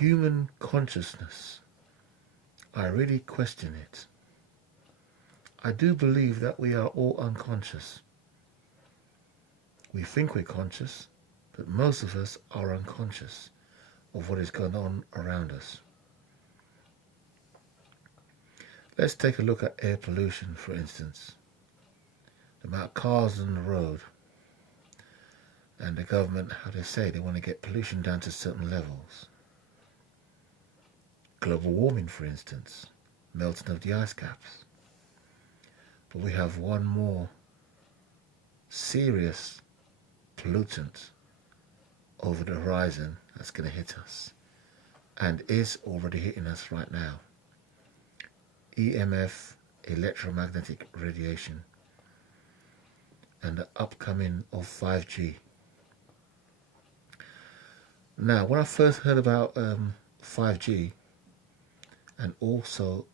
human consciousness, I really question it. I do believe that we are all unconscious. We think we're conscious, but most of us are unconscious of what is going on around us. Let's take a look at air pollution, for instance. The amount of cars on the road, and the government, how they say they want to get pollution down to certain levels. Global warming, for instance, melting of the ice caps. But we have one more serious pollutant over the horizon that's going to hit us, and is already hitting us right now. EMF, electromagnetic radiation, and the upcoming of 5G. Now, when I first heard about 5G and also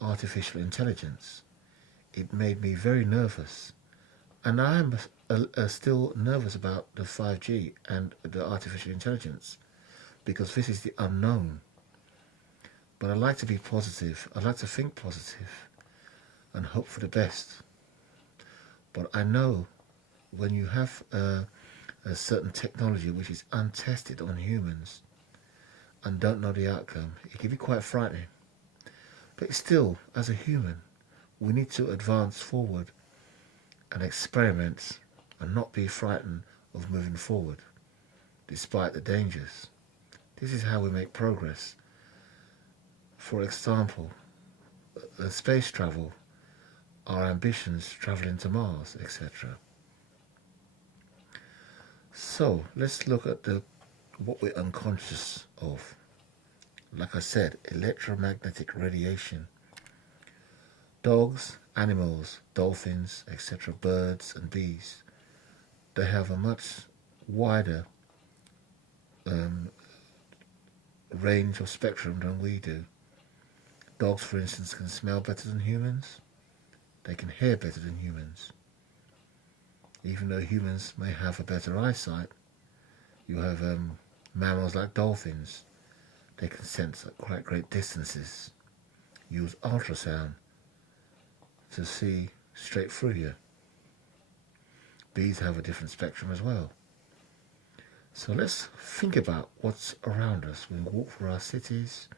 artificial intelligence, it made me very nervous. And I am still nervous about the 5G and the artificial intelligence, because this is the unknown. But I like to be positive. I like to think positive and hope for the best. But I know when you have a certain technology which is untested on humans and don't know the outcome, it can be quite frightening. But still, as a human, we need to advance forward and experiment and not be frightened of moving forward, despite the dangers. This is how we make progress. For example, space travel, our ambitions traveling to Mars, etc. So let's look at what we're unconscious of. Like I said, electromagnetic radiation. Dogs, animals, dolphins, etc., birds and bees, they have a much wider range of spectrum than we do. Dogs, for instance, can smell better than humans. They can hear better than humans. Even though humans may have a better eyesight, you have mammals like dolphins. They can sense at quite great distances. Use ultrasound to see straight through you. Bees have a different spectrum as well. So let's think about what's around us when we walk through our cities,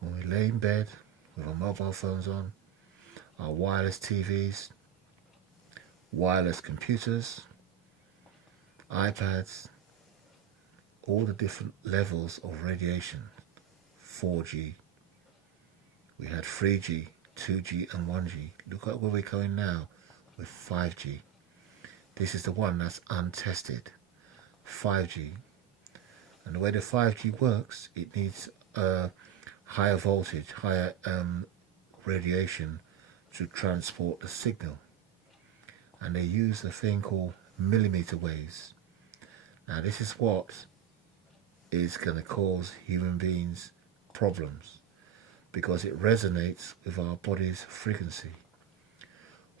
when we lay in bed with our mobile phones on, our wireless TVs, wireless computers, iPads, all the different levels of radiation. 4G, we had 3G, 2G and 1G. Look at where we're going now with 5G. This is the one that's untested, 5G. And the way the 5G works, it needs higher voltage, higher radiation to transport the signal. And they use a thing called millimeter waves. Now this is what is going to cause human beings problems, because it resonates with our body's frequency.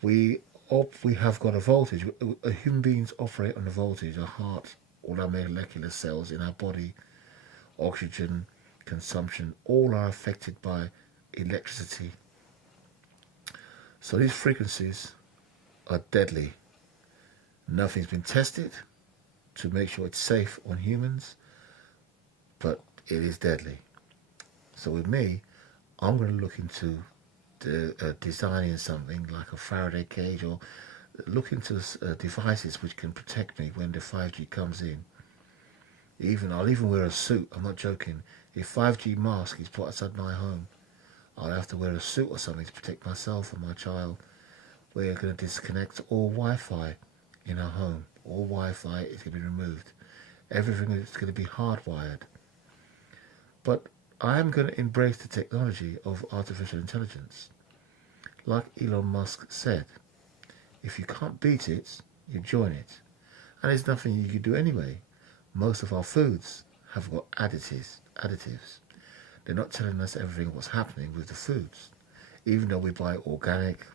We have got a voltage. Human beings operate on a voltage. Our heart, all our molecular cells in our body, oxygen consumption, all are affected by electricity. So these frequencies are deadly. Nothing's been tested to make sure it's safe on humans, but it is deadly. So with me, I'm going to look into designing something like a Faraday cage, or look into devices which can protect me when the 5G comes in. I'll even wear a suit. I'm not joking. If 5G mask is put outside my home, I'll have to wear a suit or something to protect myself and my child. We're going to disconnect all Wi-Fi in our home. All Wi-Fi is going to be removed. Everything is going to be hardwired. But I am going to embrace the technology of artificial intelligence. Like Elon Musk said, if you can't beat it, you join it. And there's nothing you can do anyway. Most of our foods have got additives. They're not telling us everything what's happening with the foods. Even though we buy organic,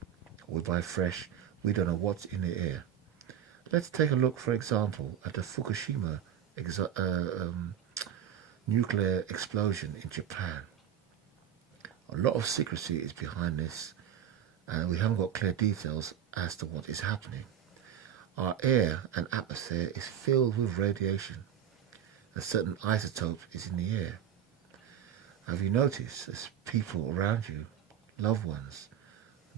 we buy fresh, we don't know what's in the air. Let's take a look, for example, at the Fukushima nuclear explosion in Japan. A lot of secrecy is behind this, and we haven't got clear details as to what is happening. Our air and atmosphere is filled with radiation. A certain isotope is in the air. Have you noticed as people around you, loved ones,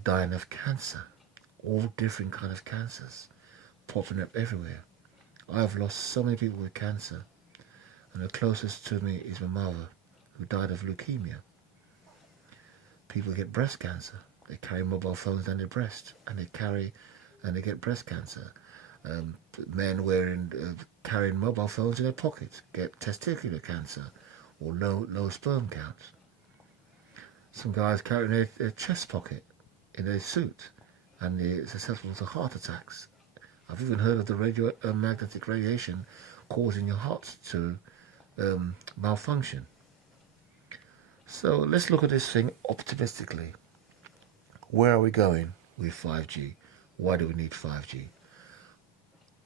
dying of cancer, all different kind of cancers, popping up everywhere? I've lost so many people with cancer, and the closest to me is my mother, who died of leukemia. People get breast cancer. They carry mobile phones down their breast, and they get breast cancer. Men carrying mobile phones in their pockets get testicular cancer or low sperm count. Some guys carrying their chest pocket in their suit, and they're susceptible to heart attacks. I've even heard of the magnetic radiation causing your heart to malfunction. So let's look at this thing optimistically. Where are we going with 5G? Why do we need 5G?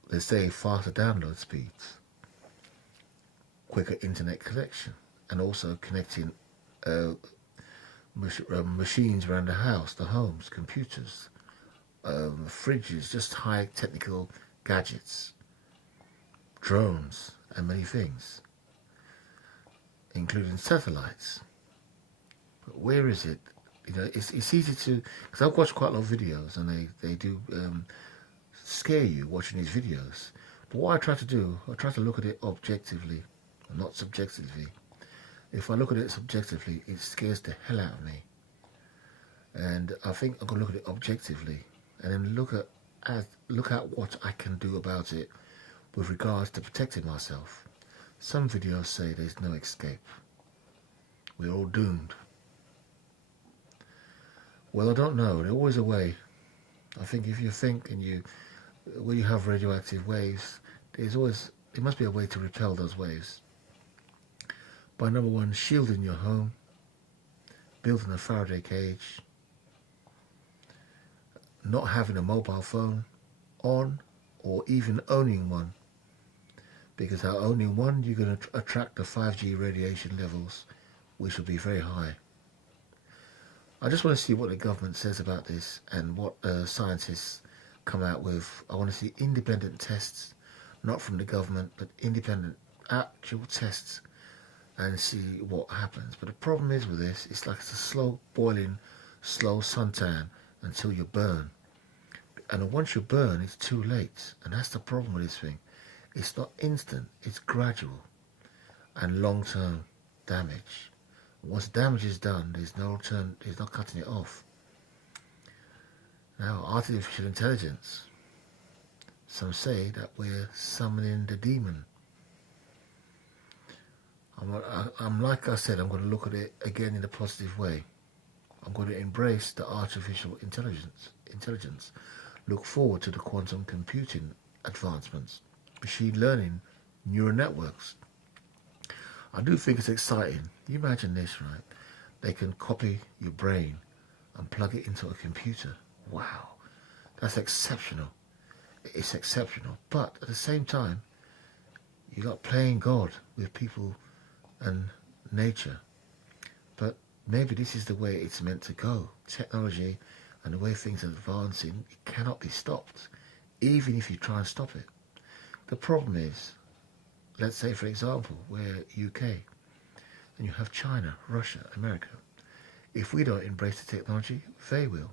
They say faster download speeds, quicker internet connection, and also connecting machines around the house, the homes, computers, fridges, just high technical gadgets, drones, and many things, including satellites. But where is it? You know, it's easy to, because I've watched quite a lot of videos, and they do scare you watching these videos. But what I try to do, I try to look at it objectively, not subjectively. If I look at it subjectively, it scares the hell out of me. And I think I'm going to look at it objectively, and then look at what I can do about it with regards to protecting myself. Some videos say there's no escape. We're all doomed. Well, I don't know. There's always a way. I think if you think when you have radioactive waves, there must be a way to repel those waves. By number one, shielding your home, building a Faraday cage, not having a mobile phone on, or even owning one, because by owning one, you're going to attract the 5G radiation levels, which will be very high. I just want to see what the government says about this and what scientists come out with. I want to see independent tests, not from the government, but independent actual tests, and see what happens. But the problem is with this, it's like it's a slow boiling, slow suntan until you burn. And once you burn, it's too late. And that's the problem with this thing. It's not instant, it's gradual and long-term damage. Once damage is done, there's no cutting it off. Now, artificial intelligence. Some say that we're summoning the demon. I'm like I said, I'm going to look at it again in a positive way. I'm going to embrace the artificial intelligence. Look forward to the quantum computing advancements, machine learning, neural networks. I do think it's exciting. You imagine this, right? They can copy your brain and plug it into a computer. Wow, that's exceptional. It's exceptional. But at the same time, you're not playing God with people and nature. But maybe this is the way it's meant to go. Technology and the way things are advancing, it cannot be stopped, even if you try and stop it. The problem is, let's say, for example, we're UK, and you have China, Russia, America. If we don't embrace the technology, they will.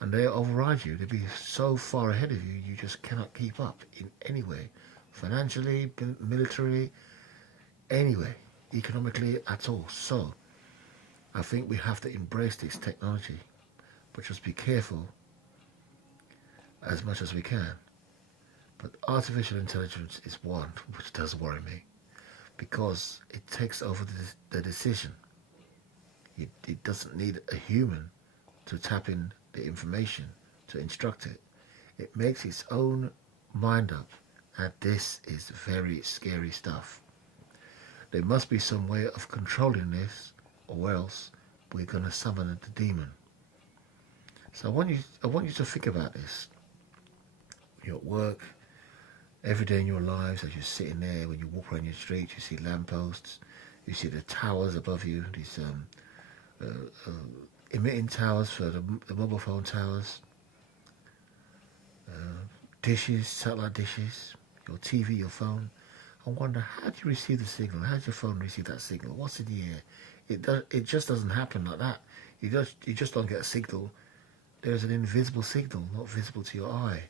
And they'll override you. They'll be so far ahead of you, you just cannot keep up in any way. Financially, militarily, anyway, economically, at all. So, I think we have to embrace this technology, but just be careful as much as we can. But artificial intelligence is one which does worry me, because it takes over the decision. It doesn't need a human to tap in the information to instruct it. It makes its own mind up, and this is very scary stuff. There must be some way of controlling this, or else we're going to summon the demon. So I want you to think about this. You're at work, Every day in your lives, as you're sitting there, when you walk around your street, you see lampposts, you see the towers above you, these emitting towers for the mobile phone towers, dishes, satellite dishes, your TV, your phone. I wonder, how do you receive the signal? How does your phone receive that signal? What's in the air? It just doesn't happen like that. You just don't get a signal. There's an invisible signal, not visible to your eye.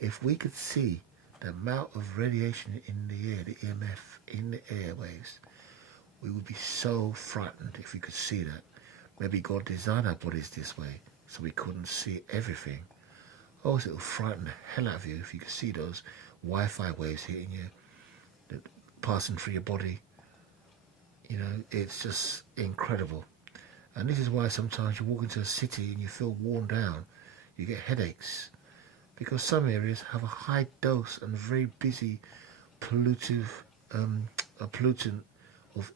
If we could see the amount of radiation in the air, the EMF in the airwaves, we would be so frightened if we could see that. Maybe God designed our bodies this way so we couldn't see everything. Also, it would frighten the hell out of you if you could see those Wi-Fi waves hitting you, passing through your body. You know, it's just incredible. And this is why sometimes you walk into a city and you feel worn down. You get headaches. Because some areas have a high dose and very busy pollutant of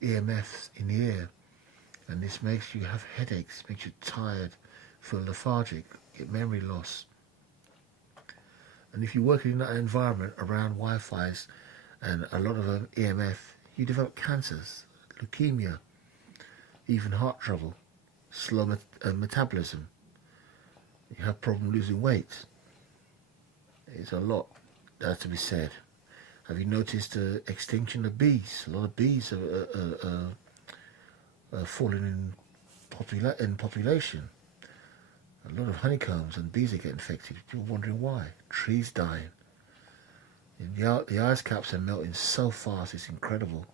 EMFs in the air. And this makes you have headaches, makes you tired, feel lethargic, get memory loss. And if you're working in that environment around Wi-Fi's and a lot of EMF, you develop cancers, leukemia, even heart trouble, slow metabolism. You have problem losing weight. It's a lot that has to be said. Have you noticed the extinction of bees? A lot of bees are falling in population. A lot of honeycombs and bees are getting infected. People are wondering why. Trees dying. The ice caps are melting so fast, it's incredible.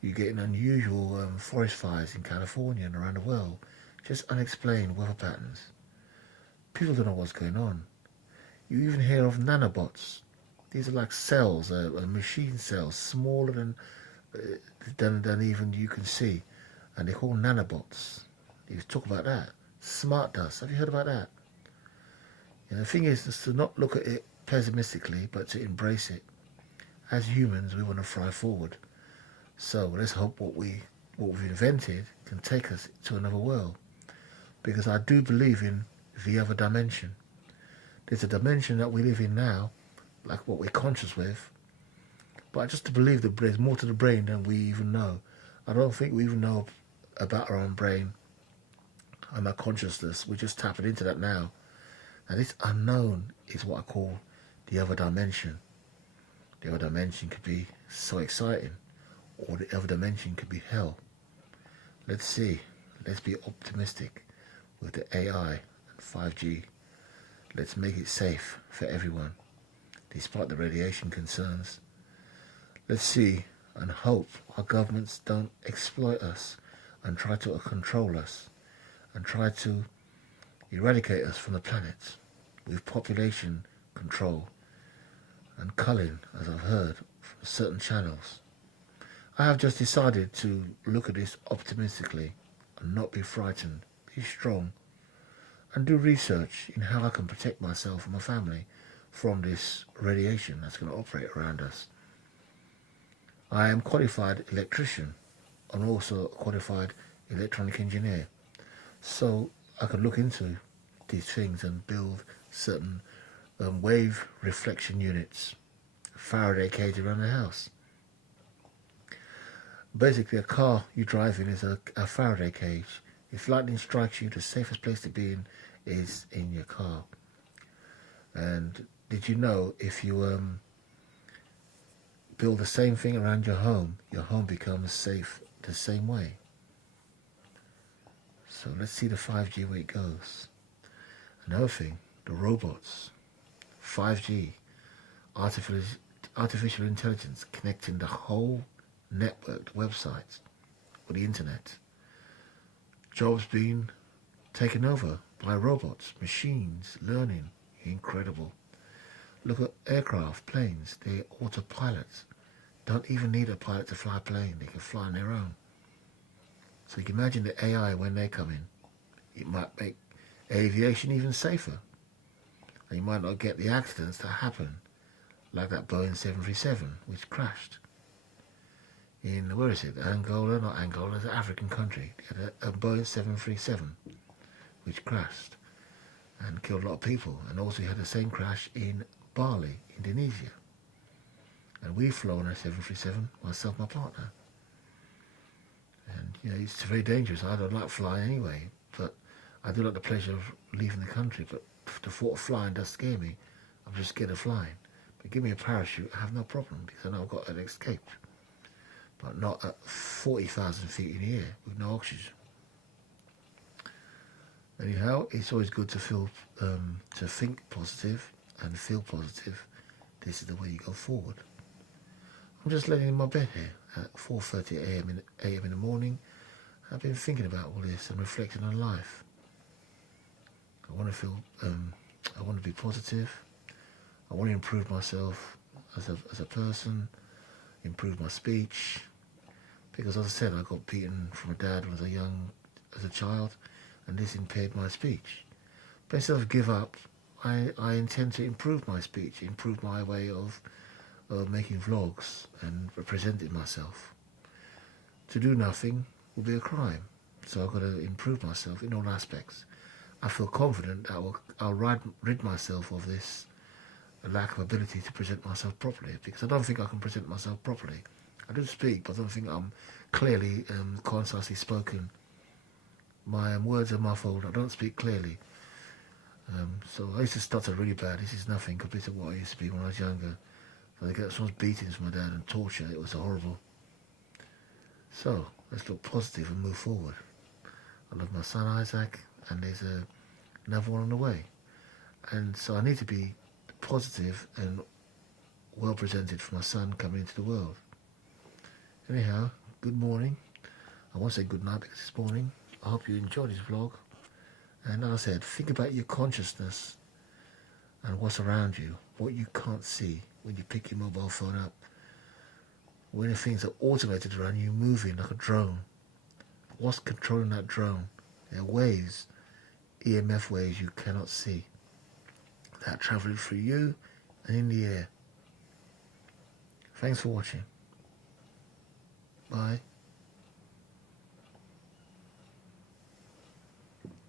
You're getting unusual forest fires in California and around the world. Just unexplained weather patterns. People don't know what's going on. You even hear of nanobots. These are like cells, machine cells, smaller than even you can see. And they're called nanobots. You talk about that. Smart dust. Have you heard about that? You know, the thing is to not look at it pessimistically, but to embrace it. As humans, we want to fly forward. So let's hope what we've invented can take us to another world. Because I do believe in the other dimension. There's a dimension that we live in now, like what we're conscious with. But just to believe that there's more to the brain than we even know. I don't think we even know about our own brain and our consciousness. We're just tapping into that now. And this unknown is what I call the other dimension. The other dimension could be so exciting, or the other dimension could be hell. Let's see. Let's be optimistic with the AI and 5G. Let's make it safe for everyone, despite the radiation concerns. Let's see and hope our governments don't exploit us and try to control us and try to eradicate us from the planet with population control and culling, as I've heard from certain channels. I have just decided to look at this optimistically and not be frightened, be strong, and do research in how I can protect myself and my family from this radiation that's going to operate around us. I am a qualified electrician and also a qualified electronic engineer, so I can look into these things and build certain wave reflection units, Faraday cage around the house. Basically, a car you drive in is a Faraday cage. If lightning strikes you, the safest place to be in is in your car. And did you know if you build the same thing around your home becomes safe the same way? So let's see the 5G where it goes. Another thing, the robots. 5G, artificial intelligence connecting the whole networked websites or the internet. Jobs being taken over by robots, machines, learning. Incredible. Look at aircraft, planes, they're autopilots. Don't even need a pilot to fly a plane, they can fly on their own. So you can imagine the AI when they come in. It might make aviation even safer. And you might not get the accidents that happen, like that Boeing 737, which crashed in, where is it, Angola, not Angola, it's an African country. They had a Boeing 737, which crashed and killed a lot of people. And also you had the same crash in Bali, Indonesia. And we've flown a 737, myself and my partner. And, you know, it's very dangerous. I don't like flying anyway, but I do like the pleasure of leaving the country. But the thought of flying does scare me. I'm just scared of flying. But give me a parachute, I have no problem, because I know I've got an escape. But not at 40,000 feet in the air with no oxygen. Anyhow, it's always good to to think positive and feel positive. This is the way you go forward. I'm just laying in my bed here at 4:30 a.m. in the morning. I've been thinking about all this and reflecting on life. I want to feel, I want to be positive. I want to improve myself as a person, improve my speech. Because as I said, I got beaten from a dad when I was as a child, and this impaired my speech. But instead of give up, I intend to improve my speech, improve my way of making vlogs and representing myself. To do nothing will be a crime, so I've got to improve myself in all aspects. I feel confident that I'll rid myself of this lack of ability to present myself properly, because I don't think I can present myself properly. I do speak, but I don't think I'm clearly, concisely spoken. My words are muffled. I don't speak clearly. So I used to stutter really bad. This is nothing compared to what I used to be when I was younger. So I get so much beatings from my dad and torture. It was horrible. So let's look positive and move forward. I love my son Isaac, and there's another one on the way. And so I need to be positive and well presented for my son coming into the world. Anyhow, good morning. I won't say good night because it's morning. I hope you enjoyed this vlog. And as I said, think about your consciousness and what's around you, what you can't see when you pick your mobile phone up. When things are automated around you, moving like a drone. What's controlling that drone? There are waves, EMF waves you cannot see, that are travelling through you and in the air. Thanks for watching.